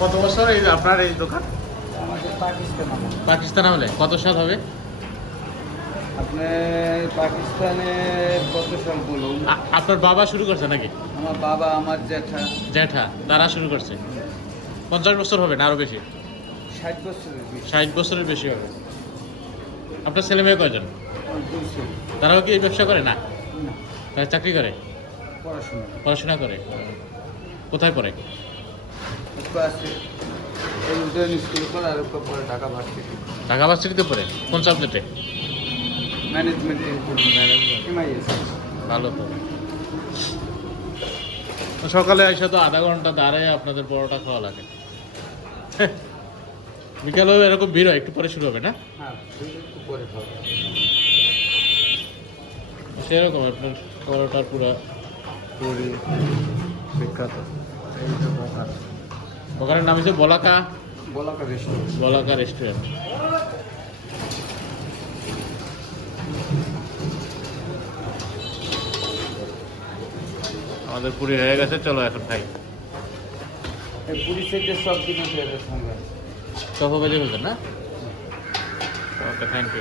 কত বছর এই আপনার এই দোকান? আমাদের পাকিস্তান আমার। পাকিস্তান আমলে কত সাল হবে? আপনার পাকিস্তানে কত সাল বলুন? আপনার বাবা শুরু করছে নাকি? আমার বাবা, আমার জ্যাঠা। জ্যাঠা তারা শুরু করছে। 50 বছর হবে না আরো বেশি? 60 বছরের বেশি। 60 বছরের বেশি হবে। আপনার ছেলে মেয়ে কয়জন? আমার 2 ছেলে। তারাও কি এই ব্যবসা করে? না, না, তারা চাকরি করে, পড়াশোনা। পড়াশোনা করে। কোথায় পড়ে? একটু আছে এই উদয়ন স্কুল করে, আর একটু পরে ঢাকা ভার্সিটি ঢাকা ভার্সিটিতে পড়ে? কোন সাবজেক্টে? Management MIS. ভালো তো। সকালে এসে তো আধা ঘন্টা দাঁড়ায় আপনাদের পরোটা খাওয়া লাগে। বিকালেও এরকম ভিড় হয়, একটু পরে শুরু হবে না? হ্যাঁ, একটু পরে খাবো। সেরকম আপনার পরোটার পুরা পুরি বিখ্যাত। এই যে দোকান, দোকানের নাম হচ্ছে বলাকা, বলাকা রেস্টুরেন্ট। বলাকা রেস্টুরেন্ট। আমাদের পুরি হয়ে গেছে, চলো এখন খাই। এই পুরী সেটের সব কিছু এর সঙ্গে। সব বেজে ফেলছেন না? ওকে, থ্যাংক ইউ।